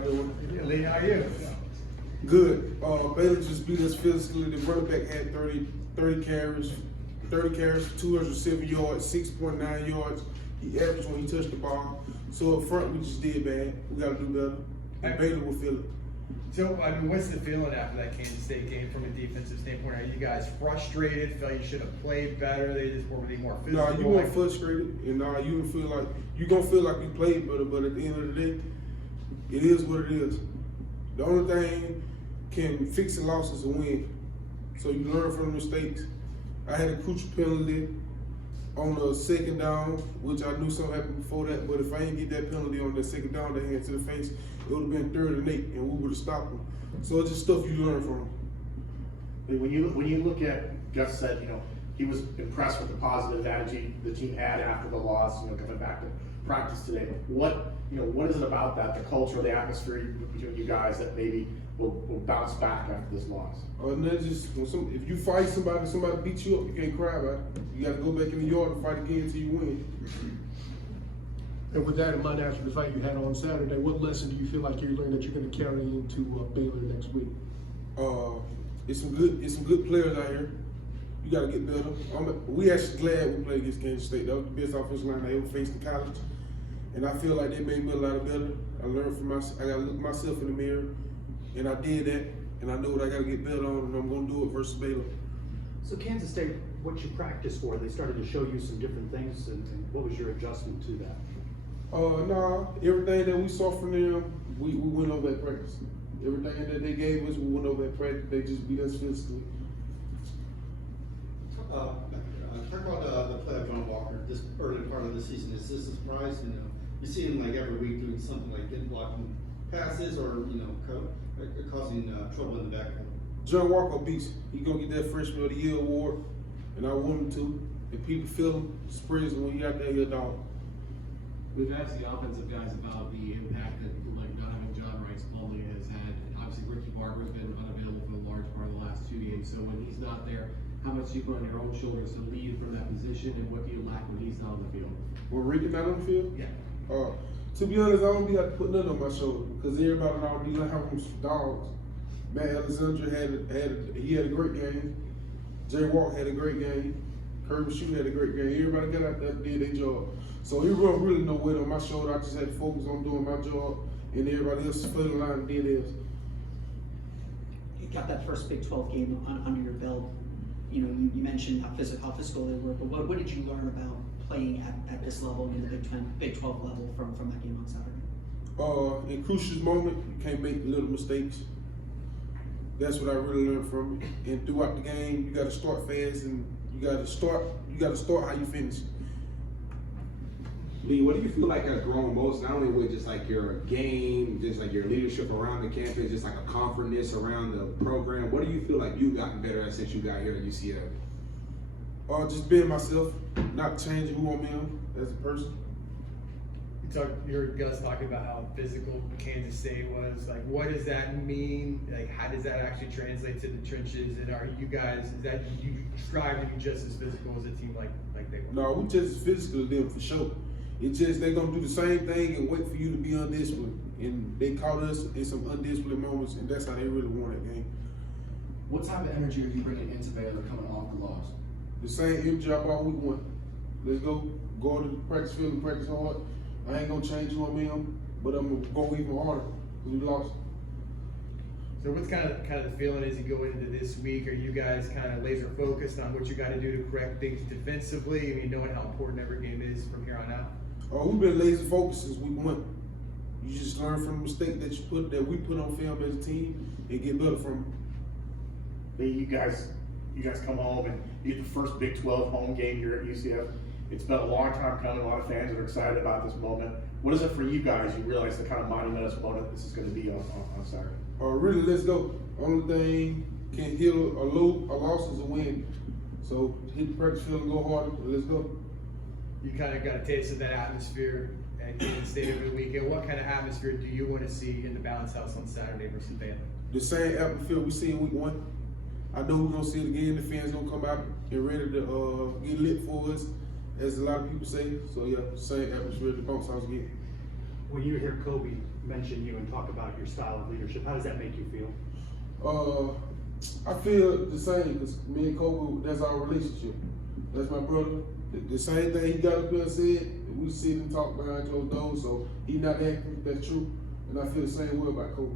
y'all doing? Yeah, Lee, how are you? Good. Baylor just beat us physically. The running back had 30 carries, 207 yards, 6.9 yards. He averaged when he touched the ball. So up front, we just did bad. We got to do better. And Baylor will feel it. So, I mean, what's the feeling after that Kansas State game from a defensive standpoint? Are you guys frustrated? Felt you should have played better? They just were really more physical? Nah, you weren't frustrated, and you feel like you gonna feel like you played better. But at the end of the day, it is what it is. The only thing can fix the loss is a win. So you learn from the mistakes. I had a crucial penalty on the second down, which I knew something happened before that. But if I didn't get that penalty on that second down, that hand to the face, it would have been 3rd and 8, and we would have stopped them. So it's just stuff you learn from. When you look at, Gus said, he was impressed with the positive attitude the team had after the loss, coming back to practice today. What is it about that, the culture, the atmosphere between you guys that maybe will bounce back after this loss? And that's just if you fight somebody beats you up, you can't cry about it. You got to go back in the yard and fight again until you win. And with that in mind, after the fight you had on Saturday, what lesson do you feel like you learned that you're going to carry into Baylor next week? It's some good players out here. You got to get better. We actually glad we played against Kansas State. That was the best offensive line I ever faced in college, and I feel like they made me a lot better. I learned from I got to look myself in the mirror, and I did that, and I know what I got to get better on, and I'm going to do it versus Baylor. So Kansas State, what you practiced for, they started to show you some different things, and what was your adjustment to that? Nah, everything that we saw from them, we went over at practice. Everything that they gave us, we went over at practice. They just beat us physically. Talk about the play of John Walker this early part of the season. Is this a surprise? You see him like every week doing something like blocking passes or causing trouble in the backfield. John Walker beats. He gonna get that Freshman of the Year award, and I want him to. And people feel him, spreads when you out there, you're a dog. We've asked the offensive guys about the impact that not having John Rice Plumlee has had. Obviously, Ricky Barber's been unavailable for a large part of the last 2 games. So when he's not there, how much do you put on your own shoulders to lead from that position, and what do you lack when he's not on the field? When Ricky not on the field? Yeah. To be honest, I don't be have to put nothing on my shoulder because everybody in our D line have some dogs. Matt Alexander had a great game. Jay Walk had a great game. Kirby Shue had a great game. Everybody got out there and did their job. So it wasn't really no weight on my shoulder. I just had to focus on doing my job, and everybody else fell in line and did theirs. You got that first Big 12 game under your belt. You mentioned how physical they were, but what did you learn about playing at this level, in the Big 12 level from that game on Saturday? In crucial moment, you can't make little mistakes. That's what I really learned from it. And throughout the game, you got to start fast, and you got to start how you finish. Lee, what do you feel like has grown most, not only with just like your game, just like your leadership around the campus, just like a confidence around the program? What do you feel like you've gotten better at since you got here at UCF? Just being myself, not changing who I am as a person. You heard Gus talking about how physical Kansas State was. Like, what does that mean? Like, how does that actually translate to the trenches? And are you guys, you strive to be just as physical as a team like they were? No, we just as physical as them for sure. It's just they're gonna do the same thing and wait for you to be undisciplined. And they caught us in some undisciplined moments, and that's how they really won that game. What type of energy are you bringing into Baylor coming off the loss? The same energy I brought week 1. Let's go to the practice field and practice hard. I ain't gonna change who I am, but I'm gonna go even harder because we lost. So what's kind of the feeling as you go into this week? Are you guys kind of laser focused on what you got to do to correct things defensively? I mean, knowing how important every game is from here on out. We've been laser focused since week 1. You just learn from the mistake that we put on film as a team and get better from them. You guys come home and you get the first Big 12 home game here at UCF. It's been a long time coming. A lot of fans are excited about this moment. What is it for you guys? You realize the kind of monumentous moment this is going to be on Saturday. Really, let's go. Only thing can heal a loss is a win. So hit the practice field and go harder. Let's go. You kind of got a taste of that atmosphere at Kansas State every weekend. What kind of atmosphere do you want to see in the Balance House on Saturday versus Baylor? The same atmosphere we see in week 1. I know we're gonna see it again. The fans gonna come out and ready to get lit for us, as a lot of people say. So yeah, same atmosphere the Bounce House again. When you hear Kobe mention you and talk about your style of leadership, how does that make you feel? I feel the same because me and Kobe, that's our relationship. That's my brother. The same thing he got up there and said, we sit and talk behind closed doors, so he not acting, that's true. And I feel the same way about Kobe.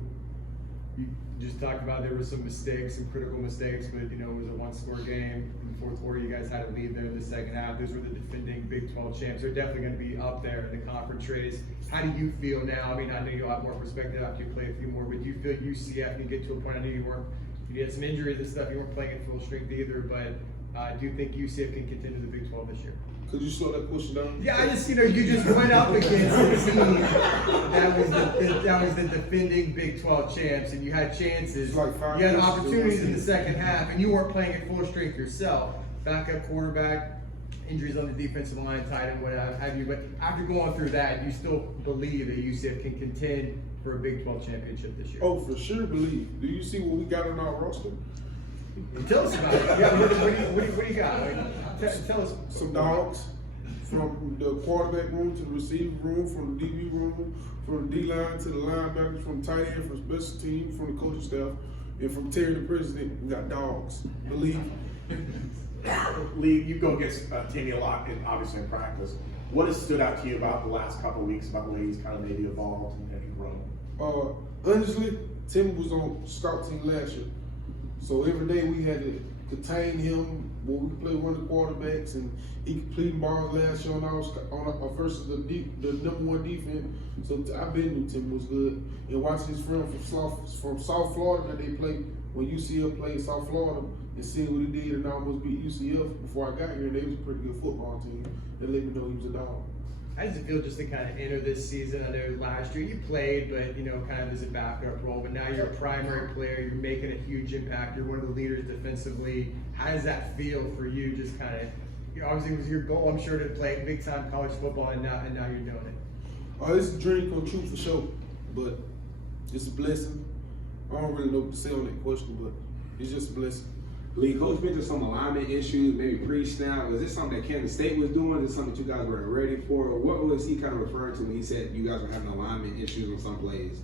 You just talked about there were some mistakes, some critical mistakes, but it was a one-score game. In the fourth quarter, you guys had a lead there in the second half. Those were the defending Big 12 champs. They're definitely going to be up there in the conference race. How do you feel now? I mean, I know you'll have more perspective after you play a few more, but do you feel UCF can get to a point? I know you had some injuries and stuff. You weren't playing at full strength either, but do you think UCF can contend to the Big 12 this year? Could you slow that question down? Yeah, I just, you just went up against a team that was the defending Big 12 champs, and you had chances. It's like five you had years opportunities ago. in the second half, and you weren't playing at full strength yourself. Backup quarterback, injuries on the defensive line, tight end, what have you. But after going through that, you still believe that UCF can contend for a Big 12 championship this year? Oh, for sure believe. Do you see what we got on our roster? Tell us about it. Yeah, what do you got? Tell us. Some dogs. From the quarterback room to the receiver room, from the DB room, from the D-line to the linebackers, from tight end, from special teams, from the coaching staff, and from Terry the president, we got dogs. Believe. Lee, you go against Timmy a lot, obviously in practice. What has stood out to you about the last couple of weeks about the way he's kind of maybe evolved and grown? Honestly, Tim was on scout team last year, so every day we had to contain him when we could play one of the quarterbacks, and he completed balls last year on our versus the number one defense. So I bet knew Tim was good. And watching his friend from South Florida that they played when UCF played South Florida, and seeing what he did and almost beat UCF before I got here, and they was a pretty good football team. They let me know he was a dog. How does it feel just to kind of enter this season? I know last year you played, but kind of as a backup role. But now you're a primary player. You're making a huge impact. You're one of the leaders defensively. How does that feel for you? Just kind of, obviously it was your goal, I'm sure, to play big time college football, and now you're doing it. It's a dream come true for sure, but it's a blessing. I don't really know what to say on that question, but it's just a blessing. Lee, Coach mentioned some alignment issues, maybe pre-snap. Was this something that Kansas State was doing? Is this something that you guys were ready for? Or what was he kind of referring to when he said you guys were having alignment issues on some plays?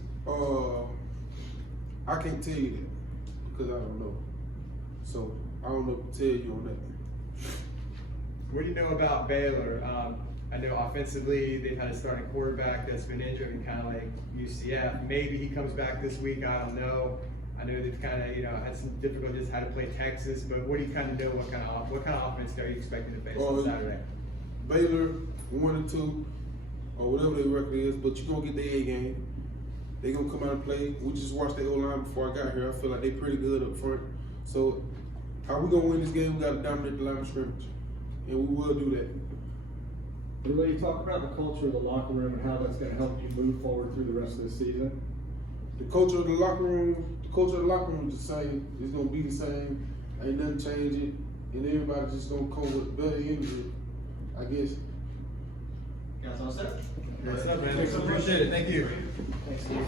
I can't tell you that because I don't know. So I don't know what to tell you on that. What do you know about Baylor? I know offensively they've had a starting quarterback that's been injured, and kind of like UCF. Maybe he comes back this week. I don't know. I know they've kind of had some difficulties how to play Texas, but what do you kind of know? What kind of offense are you expecting to face on Saturday? Baylor 1-2 or whatever their record is, but you're gonna get the A game. They're gonna come out and play. We just watched the O-line before I got here. I feel like they're pretty good up front. So how we gonna win this game? We gotta dominate the line of scrimmage, and we will do that. Will you talk about the culture of the locker room and how that's going to help you move forward through the rest of the season? The culture of the locker room is the same. It's gonna be the same. Ain't nothing changing, and everybody just gonna come with better energy, I guess. Guys, all set? What's up, man? Appreciate it. Thank you. Thanks, Steve.